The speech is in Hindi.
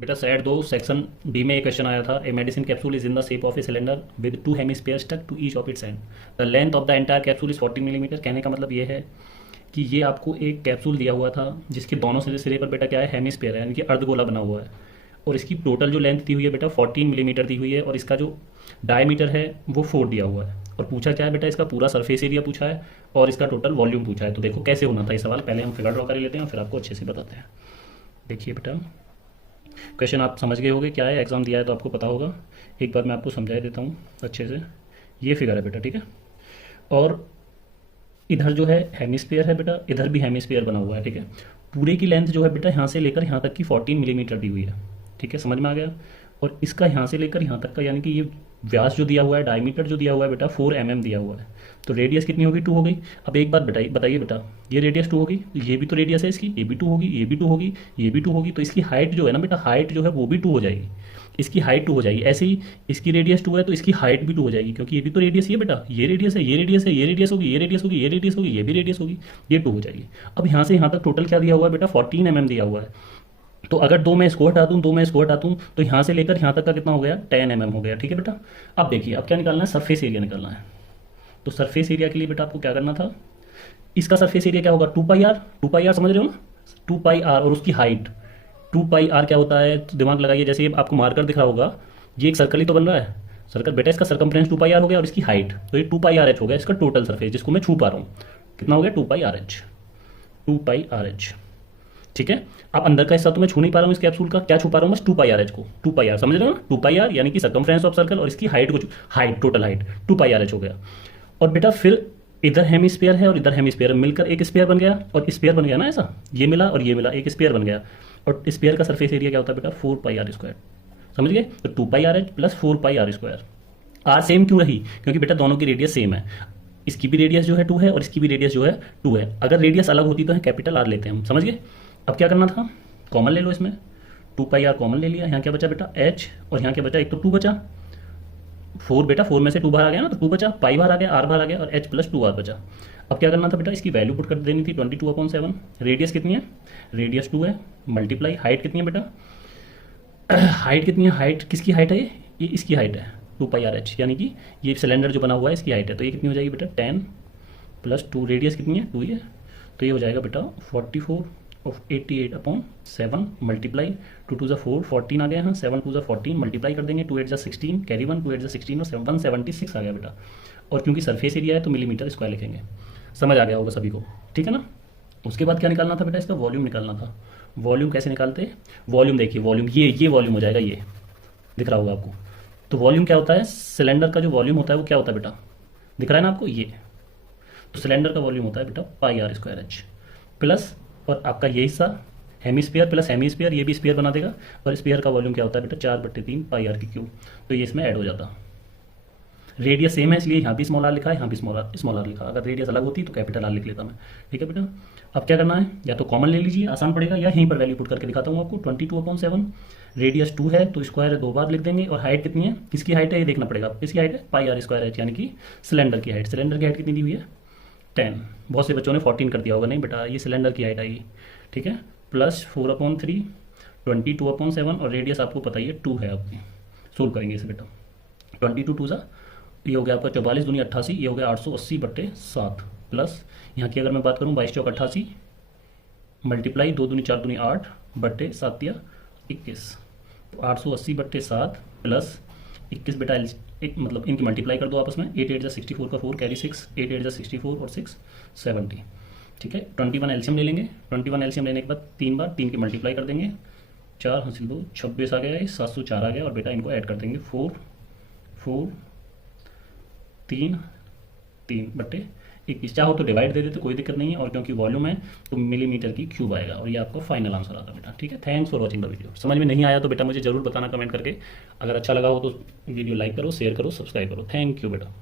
बेटा सेट दो सेक्शन डी में एक क्वेश्चन आया था। A medicine capsule is in the shape of a cylinder with two hemisphere stuck to each of its end. The length of the entire capsule is 14 millimetre. कहने का मतलब ये है कि ये आपको एक कैप्सूल दिया हुआ था जिसके दोनों सिरे पर बेटा क्या है, हेमिस्फीयर है, यानी कि अर्धगोला बना हुआ है। और इसकी टोटल जो लेंथ दी हुई है बेटा 14 मिलीमीटर दी हुई है, और इसका जो डायमीटर है वो 4 दिया हुआ है। और पूछा क्या है बेटा, इसका पूरा सरफेस एरिया पूछा है और इसका टोटल वॉल्यूम पूछा है। तो देखो कैसे होना था ये सवाल, पहले हम फिगर ड्रॉ कर लेते हैं और फिर आपको अच्छे से बताते हैं। देखिए बेटा, क्वेश्चन आप समझ गए होंगे क्या है, एग्जाम दिया है तो आपको पता होगा। एक बार मैं आपको समझा देता हूँ अच्छे से। ये फिगर है बेटा, ठीक है। और इधर जो है हेमिस्फीयर है बेटा, इधर भी हेमिस्फीयर बना हुआ है, ठीक है। पूरे की लेंथ जो है बेटा यहाँ से लेकर यहाँ तक की 14 मिलीमीटर दी हुई है, ठीक है, समझ में आ गया। और इसका यहाँ से लेकर यहाँ तक का, यानी कि ये व्यास जो दिया हुआ है, डायमीटर जो दिया हुआ है बेटा 4 mm दिया हुआ है। तो रेडियस कितनी होगी, 2 हो गई। अब एक बात बताइए बेटा, ये रेडियस 2 होगी, ये भी तो रेडियस है इसकी, ये भी 2 होगी, ये भी 2 होगी, ये भी 2 होगी। तो इसकी हाइट जो है ना बेटा, हाइट जो है वो भी 2 हो जाएगी, इसकी हाइट 2 हो जाएगी। ऐसे ही इसकी रेडियस 2 है तो इसकी हाइट भी 2 हो जाएगी, क्योंकि ये भी तो रेडियस ही है बेटा, ये रेडियस है, ये रेडियस है, ये रेडियस होगी, ये रेडियस होगी, ये रेडियस होगी, ये भी रेडियस होगी, ये 2 हो जाएगी। अब यहाँ से यहाँ तक टोटल क्या दिया हुआ है बेटा, 14 mm दिया हुआ है। तो अगर 2 में इसको हटा दूँ, 2 में इसको हटा दूँ, तो यहाँ से लेकर यहाँ तक का कितना हो गया, 10 mm हो गया, ठीक है बेटा। अब देखिए, अब क्या निकालना है, सरफेस एरिया निकालना है। तो सरफेस एरिया के लिए बेटा आपको क्या करना था, इसका सरफेस एरिया क्या होगा, 2πr, 2πr समझ रहे हो ना, 2πr। और उसकी हाइट 2πr क्या होता है, तो दिमाग लगाइए। जैसे ये आपको मार्कर दिख रहा होगा, ये एक सर्कल ही तो बन रहा है, सर्कल बेटा, इसका सर्कमफ्रेंस 2πr हो गया और इसकी हाइट, तो ये 2πrh हो गया इसका टोटल सरफेस, जिसको मैं छू पा रहा हूँ। कितना हो गया, 2πrh, 2πrh, ठीक है। अब अंदर का हिस्सा तो मैं छू नहीं पा रहा हूँ इस कैप्सूल का, क्या छू पा रहा हूँ बस 2πrh को, 2πr समझ रहे हो ना, 2πr यानी कि सर्कमफ्रेंस ऑफ सर्कल, और इसकी हाइट को, हाइट टोटल हाइट 2πrh हो गया। और बेटा फिर इधर हेमिस्फीयर है और इधर हेमिस्फीयर मिलकर एक स्फीयर बन गया, और स्फीयर बन गया ना ऐसा, ये मिला और ये मिला, एक स्फीयर बन गया। और स्फीयर का सरफेस एरिया क्या होता है बेटा, 4πr², समझ गए। तो 2πrh plus 4πr²। Are same क्यों रही, क्योंकि बेटा दोनों की रेडियस सेम है, इसकी भी रेडियस जो है 2 है और इसकी भी रेडियस जो है 2 है। अगर रेडियस अलग होती तो कैपिटल आर लेते हैं हम, समझ गए। अब क्या करना था, कॉमन ले लो इसमें, 2πr कॉमन ले लिया, यहाँ क्या बचा बेटा h, और यहाँ क्या बचा, एक तो 2 बचा, 4 बेटा, 4 में से 2 बाहर आ गया ना, तो 2 बचा, पाई बाहर आ गया, आर बाहर आ गया, और h प्लस 2r बचा। अब क्या करना था बेटा, इसकी वैल्यू पुट कर देनी थी 22/7। रेडियस कितनी है, रेडियस 2 है, मल्टीप्लाई हाइट कितनी है बेटा, हाइट कितनी है, हाइट किसकी हाइट है, ये इसकी हाइट है 2πrh, यानी कि ये सिलेंडर जो बना हुआ है इसकी हाइट है। तो ये कितनी हो जाएगी बेटा, 10 प्लस 2, रेडियस कितनी है, 2 ही है, तो ये हो जाएगा बेटा 44 ऑफ 88/7 मल्टीप्लाई 2 2 4, 14 आ गया, हाँ 7 2 14, मल्टीप्लाई कर देंगे, 2 8 16, कैरी 1, 2 8 16 और 176 आ गया बेटा। और क्योंकि सरफेस एरिया है तो मिलीमीटर स्क्वायर लिखेंगे, समझ आ गया होगा सभी को, ठीक है ना। उसके बाद क्या निकालना था बेटा, इसका वॉल्यूम निकालना था। वॉल्यूम कैसे निकालते हैं, वॉल्यूम देखिए, वॉल्यूम ये वॉल्यूम हो जाएगा, ये दिख रहा होगा आपको। तो वॉल्यूम क्या होता है, सिलेंडर का जो वॉल्यूम होता है वो क्या होता है बेटा, दिख रहा है ना आपको, ये। तो सिलेंडर का वॉल्यूम होता है बेटा πr²h प्लस, और आपका ये हिस्सा हेमिस्फीयर प्लस हेमिस्फीयर, ये भी स्फीयर बना देगा। और स्फीयर का वॉल्यूम क्या होता है बेटा, 4/3 πr³। तो ये इसमें ऐड हो जाता। रेडियस सेम है इसलिए यहाँ भी स्मॉल आर लिखा है, यहाँ भी स्मॉल आर लिखा। अगर रेडियस अलग होती तो कैपिटल आर लिख लेता मैं, ठीक है बेटा। अब क्या करना है, या तो कॉमन ले लीजिए, आसान पड़ेगा, या यहीं पर वैल्यू पुट करके दिखाता हूँ आपको। 22/7, रेडियस 2 है तो स्क्वायर 2 बार लिख देंगे। और हाइट कितनी है, किसकी हाइट है ये देखना पड़ेगा, किसकी हाइट है, πr²h, यानी कि सिलेंडर की हाइट। सिलेंडर की हाइट कितनी दी हुई है, 10। बहुत से बच्चों ने 14 कर दिया होगा, नहीं बेटा ये सिलेंडर की हाइट आएगी, ठीक है। प्लस 4/3, 22/7, और रेडियस आपको पता ही है 2 है आपकी। सोल्व करेंगे इसे बेटा, 22 2 सा, ये हो गया आपका 44 दूनी 88, ये हो गया 880/7 प्लस, यहाँ की अगर मैं बात करूँ 22 चौक 88, मल्टीप्लाई 2 दूनी 4 दूनी 8/7 या 21, तो 880/7 प्लस 21 बेटा, एक मतलब इनकी मल्टीप्लाई कर दो आपस में, 8 8 64 का 4 कैरी 6, 8 8 64 और 6 70, ठीक है। 21 एलसीएम ले लेंगे, 21 एलसीएम लेने के बाद 3 बार 3 की मल्टीप्लाई कर देंगे, 4 हासिल 2 26 आ गया, ये 704 आ गया। और बेटा इनको ऐड कर देंगे, 4 4 3 3/21। चाहो तो डिवाइड दे देते, कोई दिक्कत नहीं है, और क्योंकि वॉल्यूम है तो मिलीमीटर की क्यूब आएगा, और ये आपका फाइनल आंसर आता बेटा, ठीक है। Thanks for watching the video. समझ में नहीं आया तो बेटा मुझे जरूर बताना कमेंट करके। अगर अच्छा लगा हो तो वीडियो लाइक करो, शेयर करो, सब्सक्राइब करो। थैंक यू बेटा।